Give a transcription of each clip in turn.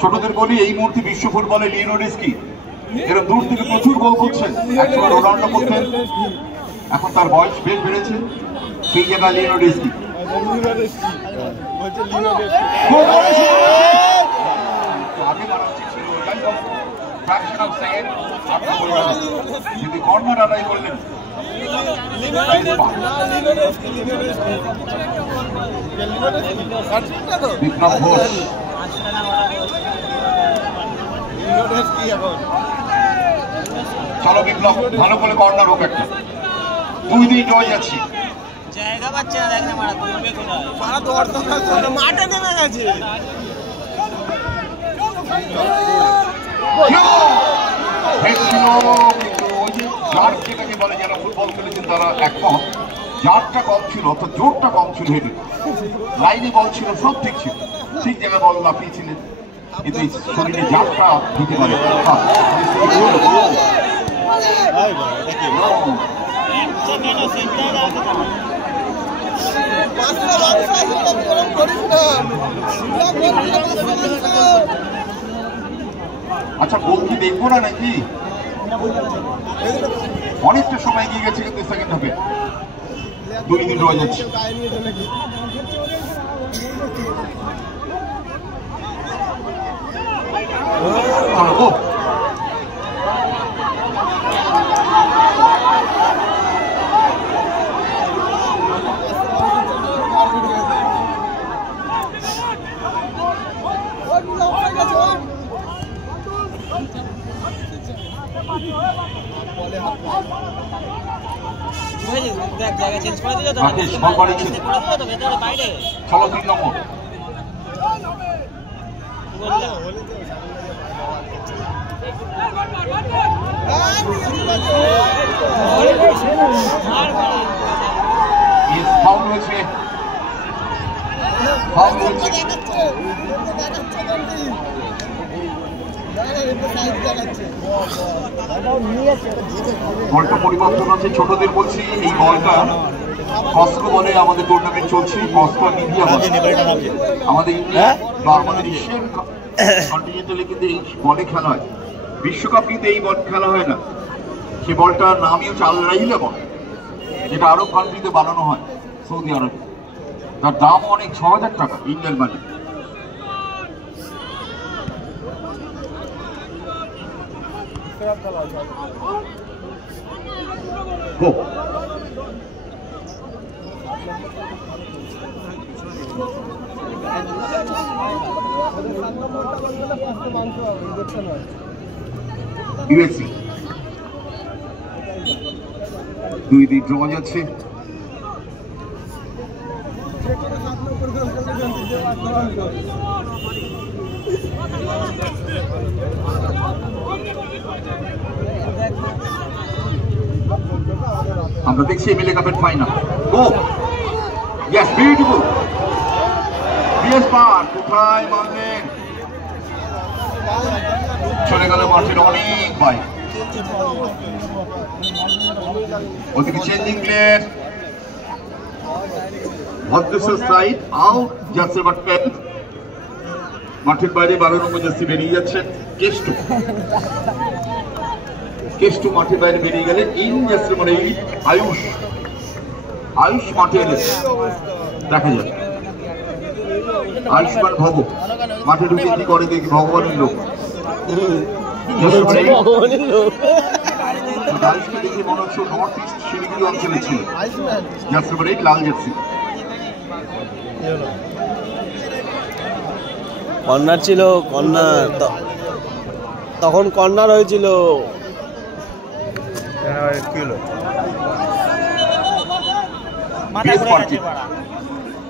ছোটদের বলি এই মুহূর্তে বিশ্ব ফুটবলে লিওনেল মেসি এরা দূর থেকে প্রচুর গোল করছেন। একসময় রোনাল্ডো করতেন, এখন তার বয়স বেশ বেড়েছে, সেই জায়গায় লিওনেল মেসি আগে বাড়াচ্ছে ছিল ফ্র্যাকশন অফ সেকেন্ড যদি কর্নার আদায় করলেন। বিপ্লব ঘোষ চলো বিপ্লব, ভালো করে কর্নার হোক একটা। 2-2 জয় যাচ্ছি। জায়গা পাচ্ছে না, দেখে মারা করবে কোথায়? মারা দর্শক মাঠে নেমে গেছে। যার যেটাকে বলে যারা ফুটবল খেলেছেন তারা একমত, যারটা কম ছিল অর্থাৎ জোরটা কম ছিল, হেডে লাইনে বল ছিল, সব ঠিক ছিল, ঠিক জায়গায় বল লাফিয়েছিলেন, কিন্তু শরীরে যারটা দিতে পারে। আচ্ছা গোল কি দেখবো না নাকি? অনেকটা সময় এগিয়ে গেছে কিন্তু সেকেন্ড হাফে 2-2 হয়ে যাচ্ছে। জায়গা চেঞ্জ করে দিল তো, বাইরে চলো 3 নম্বর। ফাউল হয়েছে, ফাউল হয়েছে। বলটা পরিবর্তন আছে। ছোটদের বলছি এই বলটা কস্কো বলে আমাদের টুর্নামেন্ট চলছে, কস্কো নিভিয়া বলে আমাদের ইন্ডিয়া বা আমাদের এশিয়ান কন্টিনেন্টালে কিন্তু এই বলে খেলা হয়। বিশ্বকাপ কিন্তু এই বল খেলা হয় না। সে বলটার নামই হচ্ছে আল রাইলা বল, যেটা আরব কান্ট্রিতে বানানো হয়, সৌদি আরবে। তার দাম অনেক, 6000 টাকা ইন্ডিয়ান মানি। ইউএসসি 2-2 ড্র যাচ্ছে। আমরা দেখছি এমএলএ কাপের ফাইনাল। ও ইয়েস, বিউটিফুল। বিএস পার কোথায় মারলেন, চলে গেল মাঠের অনেক বাইরে। ওদিকে changing player Bhadreswar side out যাচ্ছে, বাট পেল মাঠের বাইরে 12 নম্বর জার্সি বেরিয়ে যাচ্ছেন কেষ্টু। কেষ্টু মাঠের বাইরে বেরিয়ে গেলেন। ইন জার্সি মানে আয়ুষ, আয়ুষ মাঠে এলেন, দেখা যাবে আয়ুষ্মান ভব মাঠে ঢুকে কি করে দেখি, ভগবানের লোক। আয়ুষকে দেখে মনে হচ্ছে নর্থ ইস্ট শিলিগুড়ি অঞ্চলে ছিল। জার্সি মানে লাল জার্সি। কর্নার ছিল, কর্নার তখন কর্নার হয়েছিল।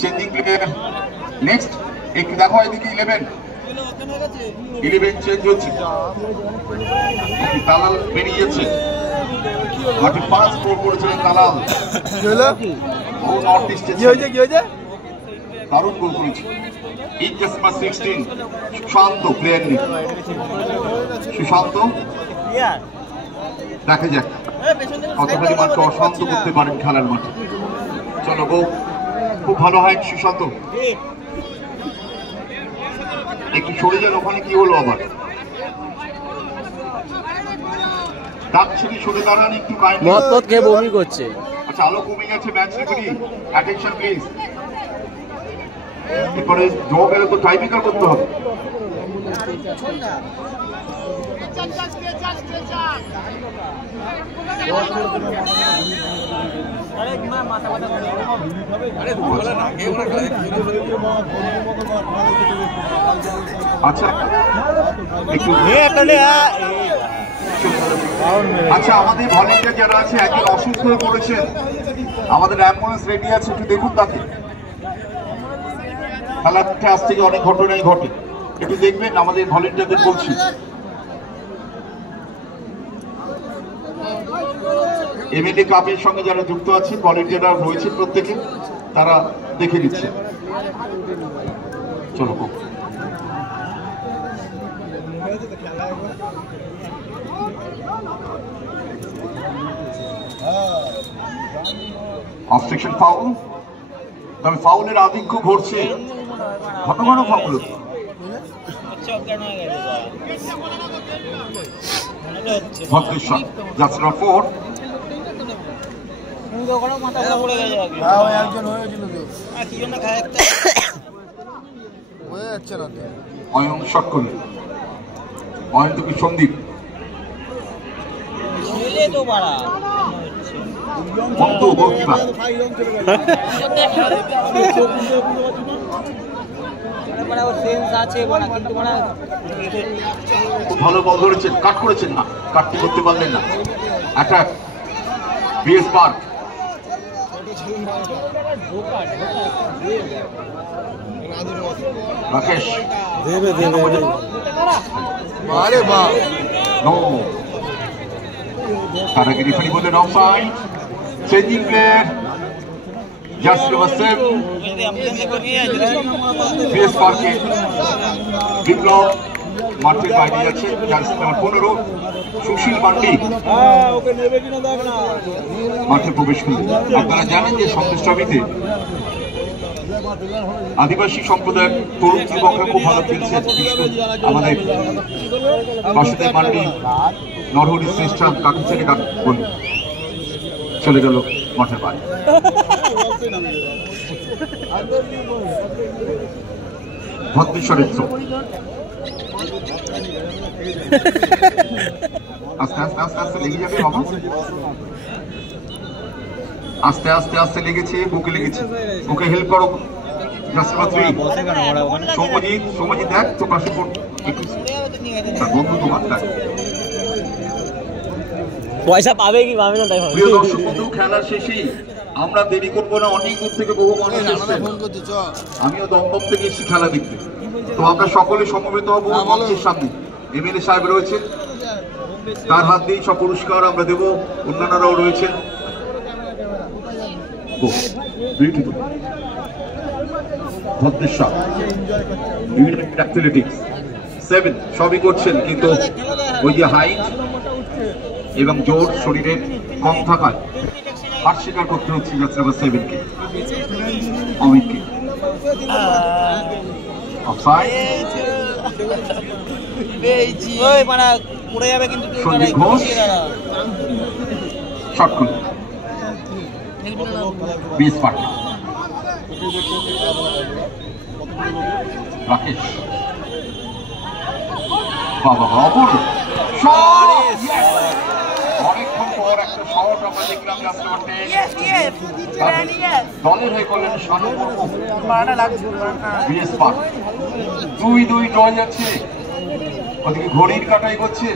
চেঞ্জিং প্লেয়ার নেক্সট, একটু দেখো এদিকে 11 চেঞ্জ হচ্ছে। তালাল বেরিয়েছে, মাঠে 5 স্কোর করেছিলেন তালাল। ও নর্থ ইস্টে দারুণ গোল করেছে। ইনজাসমা 16 সুশান্ত প্লেয়ার নেই, সুশান্ত দেখা যাক কতখানি মাঠকে অশান্ত করতে পারেন খেলার মাঠে। চলো গো, খুব ভালো হয় সুশান্ত। একটু সরে যান, ওখানে কি হলো আবার? ডাকছে কি সরে দাঁড়ান একটু কাইন্ডলি। মত খেয়ে বমি করছে। আচ্ছা আলো কমে গেছে, ম্যাচ রেফারি অ্যাটেনশন প্লিজ। এরপরে ড্র গেলে তো টাইব্রেকার করতে হবে। আচ্ছা একটু আচ্ছা আমাদের ভলেন্টিয়ার যারা আছে, একজন অসুস্থ হয়ে পড়েছেন, আমাদের অ্যাম্বুলেন্স রেডি আছে, একটু দেখুন তাকে। খেলাটা আজ থেকে অনেক ঘটনাই ঘটে, একটু দেখবেন, আমাদের ভলেন্টিয়ারদের বলছি। এমএলএ কাপের সঙ্গে যারা যুক্ত আছে, ভলেন্টিয়াররা রয়েছে প্রত্যেকে, তারা দেখে নিচ্ছে। চলো অবস্ট্রাকশন ফাউল, তবে ফাউলের আধিক্য ঘটছে, ঘন ঘন ফাউল হচ্ছে। অয়ন শট করলেন, অয়ন থেকে সন্দীপ, ভালো বল ধরেছেন, কাট করেছেন না, কাটটি করতে পারলেন না। অ্যাটাক বিএস পার্ক, রাকেশ কারাগি রেফারি বললেন offside. Changing player jersey number 7 BS পার্কে বিপ্লব মাঠের বাইরে যাচ্ছে, জার্সি নাম্বার 15 সুশীল মান্ডি মাঠে প্রবেশ করলেন। আপনারা জানেন যে সন্দেশ ট্রফিতে আদিবাসী সম্প্রদায়ের তরুণ যুবকরা খুব ভালো খেলছেন। আমাদের বাসুদেব মান্ডি, নরহরি শ্রেষ্ঠ, কাকে ছেড়ে কাক বলি চলে গেল মাঠের বাইরে। ভদ্রেশ্বরের চোখ আস্তে আস্তে আস্তে আস্তে লেগে যাবে বাবা, আস্তে আস্তে আস্তে লেগেছে, বুকে লেগেছে, বুকে হেল্প করো। সৌমজিৎ, সৌমজিৎ দেখ তো পাশে বন্ধু তোমার পয়সা পাবে কি পাবে না তাই ভাবছি। প্রিয় দর্শক বন্ধু, খেলার শেষেই আমরা দেরি করবো না, অনেক দূর থেকে বহু মানুষ এসেছেন, আমিও দমদম থেকে এসেছি খেলা দেখতে। তো আমরা সকলে সমবেত হবো মঞ্চের সামনে। এমএলএ সাহেব রয়েছে, তার হাত দিয়েই সব পুরস্কার আমরা দেব, অন্যান্যরাও রয়েছেন। ভদ্রেশ্বর অ্যাথলেটিক্স 7 সবই করছেন, কিন্তু ওই যে হাইট এবং জোর শরীরের কম থাকায় হার স্বীকার করতে হচ্ছে জার্সি নাম্বার 7কে, অমিতকে। অফসাইড, সন্দীপ ঘোষ শট করলেন, বিএস পার্ক। রাকেশ, বাবা অপূর্ব অনেকক্ষণ পর একটা শট আমরা দেখলাম। দলের হয়ে করলেন বিএস পার্ক। 2-2 ড্র যাচ্ছে, ওদিকে ঘড়ির কাটাই করছে।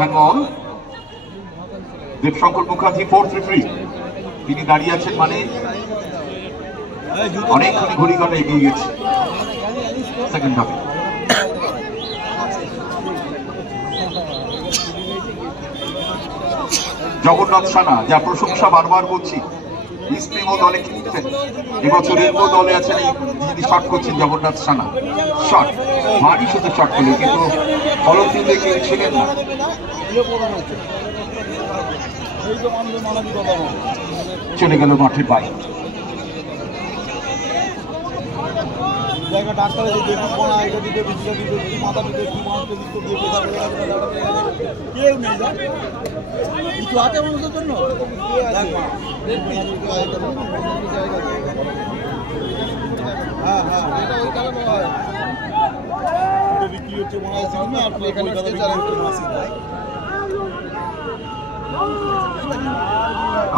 হ্যান্ডবল দেবশঙ্কর মুখার্জি 4-3-3 তিনি দাঁড়িয়ে আছেন, মানে অনেকখানি ঘড়ি কাটা এগিয়ে গেছে সেকেন্ড হাফে। জগন্নাথ সানা, যা প্রশংসা বারবার করছি, ইস্ট বেঙ্গল দলে খেলতেন, এবছর রেনবো দলে আছেন এই যিনি শট করছেন জগন্নাথ সানা। শট ভারী শুধু শট করলেন, কিন্তু ফলক দিতে কেউ ছিলেন না। চলে গেল মাঠের বাইরে।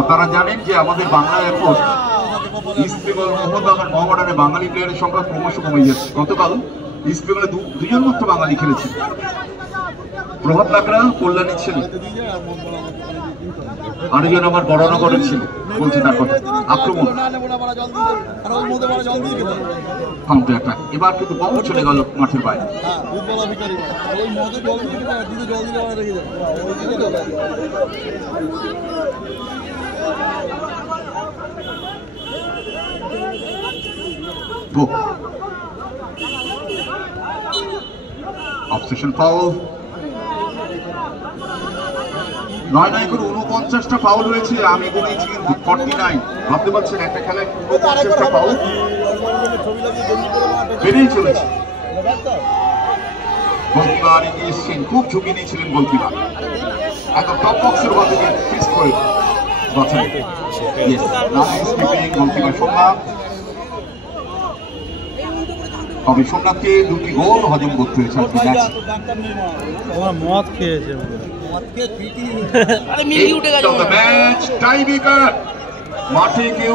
আপনারা জানেন যে আমাদের বাংলা এয়ারপোর্ট ইস্ট বেঙ্গল মোহামেডানে বাঙালি প্লেয়ারের সংখ্যা ক্রমশ কমে যাচ্ছে। গতকাল ইস্ট বেঙ্গলে দুজন মাত্র বাঙালি খেলেছে, প্রভাত লাকড়া কল্যাণী ছিল, আরেকজন আমার বড়নগরের ছিল, বলছি তার কথা। আক্রমণ কাউন্টার অ্যাটাক, এবার কিন্তু বল চলে গেল মাঠের বাইরে। Obsession foul. 9 করে 49টা ফাউল হয়েছে, আমি বলেছি 49। ভাবতে পারছেন একটা খেলায় 49টা ফাউল বেড়েই চলেছে। গোলকিপার এগিয়ে এসছেন, খুব ঝুঁকি নিয়েছিলেন গোলকিপার, একদম টপ বক্সের বাদে ফিক্স করে বাঁচান। গোলকিপার সোমনাথ, তবে সোমনাথকে 2টি গোল হজম করতে হয়েছে। মদ খেয়েছে মাঠে কেউ